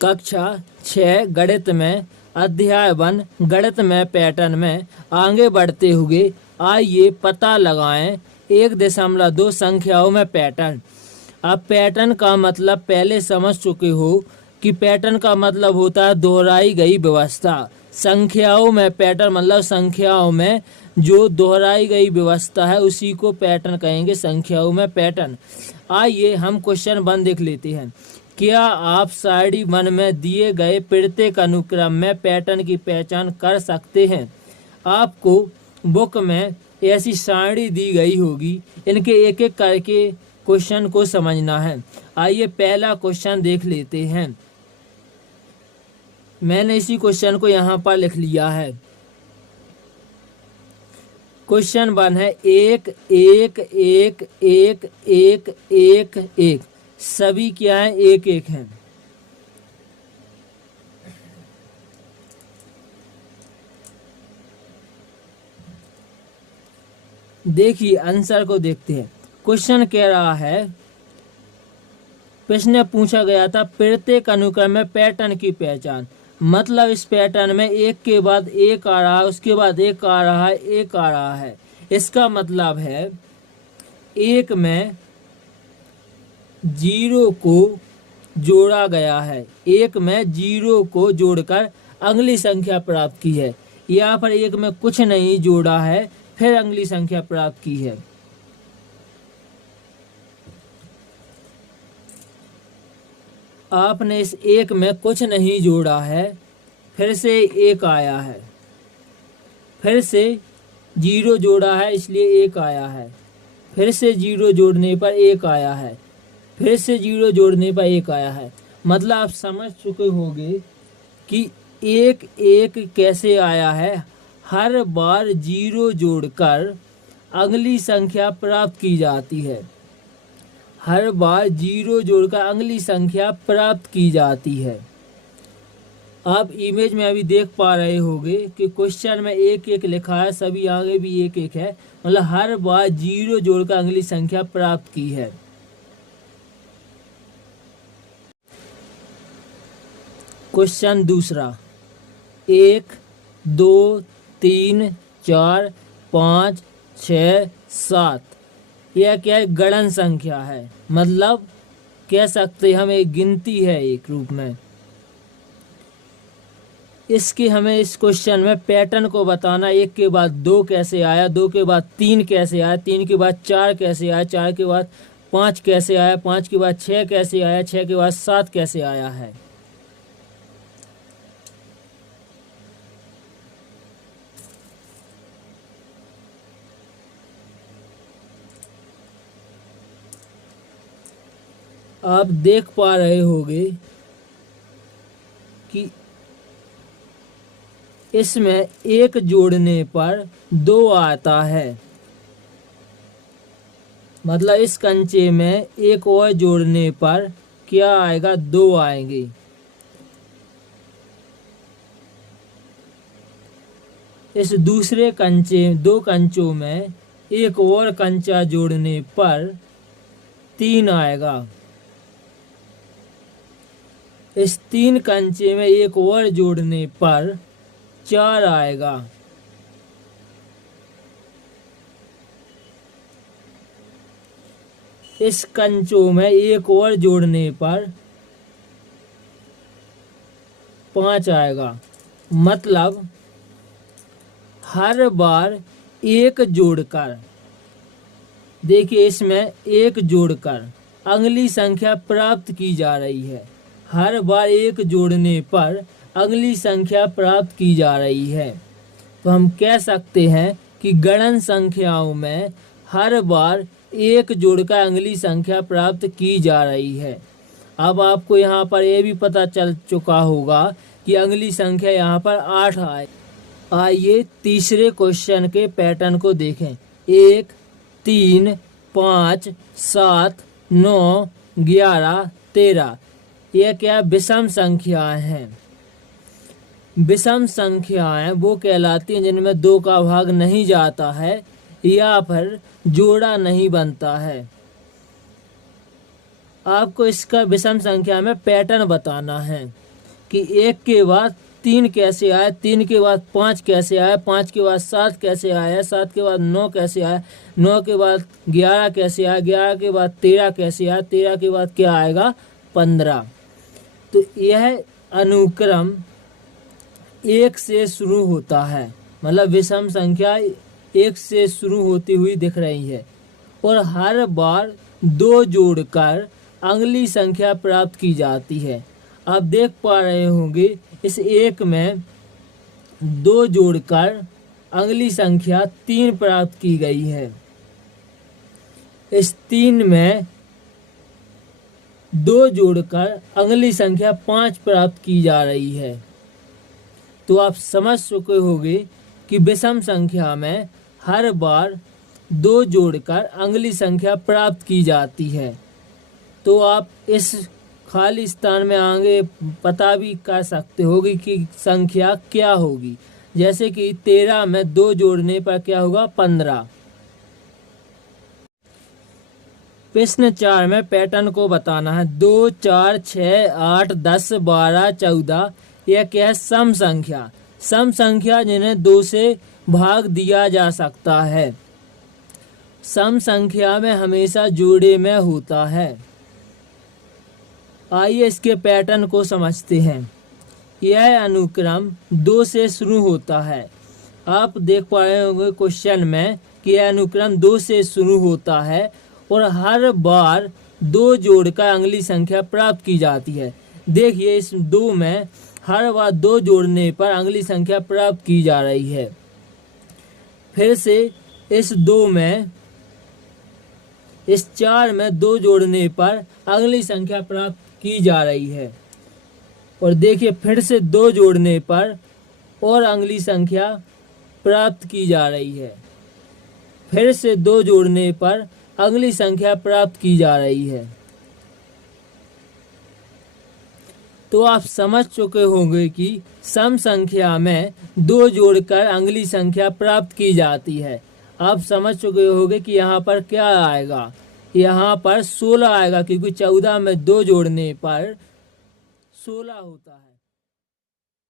कक्षा 6 गणित में अध्याय 1 गणित में पैटर्न में आगे बढ़ते हुए आइए पता लगाएं 1.2 संख्याओं में पैटर्न। अब पैटर्न का मतलब पहले समझ चुके हो कि पैटर्न का मतलब होता है दोहराई गई व्यवस्था। संख्याओं में पैटर्न मतलब संख्याओं में जो दोहराई गई व्यवस्था है उसी को पैटर्न कहेंगे, संख्याओं में पैटर्न। आइए हम क्वेश्चन 1 देख लेते हैं। क्या आप सारणी 1 में दिए गए प्रत्येक अनुक्रम में पैटर्न की पहचान कर सकते हैं? आपको बुक में ऐसी सारणी दी गई होगी, इनके एक एक करके क्वेश्चन को समझना है। आइए पहला क्वेश्चन देख लेते हैं। मैंने इसी क्वेश्चन को यहाँ पर लिख लिया है। क्वेश्चन 1 है 1 1 1 1 1 1 1। सभी क्या है? 1 1 हैं। देखिए आंसर को देखते हैं। क्वेश्चन कह रहा है, प्रश्न पूछा गया था प्रत्येक अनुक्रम में पैटर्न की पहचान। मतलब इस पैटर्न में एक के बाद एक आ रहा है, उसके बाद एक आ रहा है, एक आ रहा है। इसका मतलब है एक में 0 को जोड़ा गया है, एक में 0 को जोड़कर अगली संख्या प्राप्त की है। यहाँ पर एक में कुछ नहीं जोड़ा है, फिर अगली संख्या प्राप्त की है। आपने इस एक में कुछ नहीं जोड़ा है, फिर से एक आया है, फिर से 0 जोड़ा है इसलिए एक आया है, फिर से 0 जोड़ने पर एक आया है, फिर से 0 जोड़ने पर एक आया है। मतलब आप समझ चुके होंगे कि एक एक कैसे आया है। हर बार 0 जोड़कर अगली संख्या प्राप्त की जाती है। हर बार 0 जोड़कर अगली संख्या प्राप्त की जाती है। आप इमेज में अभी देख पा रहे होंगे कि क्वेश्चन में 1 1 लिखा है, सभी आगे भी 1 1 है। मतलब हर बार 0 जोड़कर अगली संख्या प्राप्त की है। क्वेश्चन दूसरा 1 2 3 4 5 6 7। यह क्या है? गणन संख्या है। मतलब कह सकते हम एक गिनती है एक रूप में। इसकी हमें इस क्वेश्चन में पैटर्न को बताना। 1 के बाद 2 कैसे आया, 2 के बाद 3 कैसे आया, 3 के बाद 4 कैसे आया, 4 के बाद 5 कैसे आया, 5 के बाद 6 कैसे आया, 6 के बाद 7 कैसे आया है। आप देख पा रहे होंगे कि इसमें 1 जोड़ने पर 2 आता है। मतलब इस कंचे में 1 और जोड़ने पर क्या आएगा? 2 आएंगे। इस दूसरे कंचे 2 कंचों में 1 और कंचा जोड़ने पर 3 आएगा। इस 3 कंचे में 1 और जोड़ने पर 4 आएगा। इस कंचों में 1 और जोड़ने पर 5 आएगा। मतलब हर बार 1 जोड़कर, देखिए इसमें 1 जोड़कर अगली संख्या प्राप्त की जा रही है। हर बार 1 जोड़ने पर अगली संख्या प्राप्त की जा रही है। तो हम कह सकते हैं कि गणन संख्याओं में हर बार 1 जोड़कर अगली संख्या प्राप्त की जा रही है। अब आपको यहाँ पर यह भी पता चल चुका होगा कि अगली संख्या यहाँ पर 8 आए। आइए तीसरे क्वेश्चन के पैटर्न को देखें। 1 3 5 7 9 11 13। यह क्या? विषम संख्याएं हैं। विषम संख्याएं वो कहलाती हैं जिनमें 2 का भाग नहीं जाता है या फिर जोड़ा नहीं बनता है। आपको इसका विषम संख्या में पैटर्न बताना है। कि 1 के बाद 3 कैसे आया, 3 के बाद 5 कैसे आया, 5 के बाद 7 कैसे आया, 7 के बाद 9 कैसे आया, 9 के बाद 11 कैसे आया, 11 के बाद 13 कैसे आया, 13 के बाद क्या आएगा 15। तो यह अनुक्रम 1 से शुरू होता है, मतलब विषम संख्या 1 से शुरू होती हुई दिख रही है और हर बार 2 जोड़कर अगली संख्या प्राप्त की जाती है। आप देख पा रहे होंगे इस 1 में 2 जोड़कर अगली संख्या 3 प्राप्त की गई है। इस 3 में 2 जोड़कर अगली संख्या 5 प्राप्त की जा रही है। तो आप समझ चुके होंगे कि विषम संख्या में हर बार 2 जोड़कर अगली संख्या प्राप्त की जाती है। तो आप इस खाली स्थान में आगे पता भी कर सकते होगी कि संख्या क्या होगी। जैसे कि 13 में 2 जोड़ने पर क्या होगा 15। प्रश्न 4 में पैटर्न को बताना है। 2, 4, 6, 8, 10, 12, 14 यह क्या है सम संख्या। सम संख्या जिन्हें 2 से भाग दिया जा सकता है। सम संख्या में हमेशा जोड़े में होता है। आइए इसके पैटर्न को समझते हैं। यह अनुक्रम 2 से शुरू होता है। आप देख पा रहे होंगे क्वेश्चन में कि यह अनुक्रम 2 से शुरू होता है और हर बार 2 जोड़कर अगली संख्या प्राप्त की जाती है। देखिए इस 2 में हर बार 2 जोड़ने पर अगली संख्या प्राप्त की जा रही है। फिर से इस 2 में, इस 4 में 2 जोड़ने पर अगली संख्या प्राप्त की जा रही है। और देखिए फिर से 2 जोड़ने पर और अगली संख्या प्राप्त की जा रही है। फिर से 2 जोड़ने पर अगली संख्या प्राप्त की जा रही है। तो आप समझ चुके होंगे कि सम संख्या में 2 जोड़कर अगली संख्या प्राप्त की जाती है। आप समझ चुके होंगे कि यहाँ पर क्या आएगा, यहाँ पर 16 आएगा, क्योंकि 14 में 2 जोड़ने पर 16 होता है।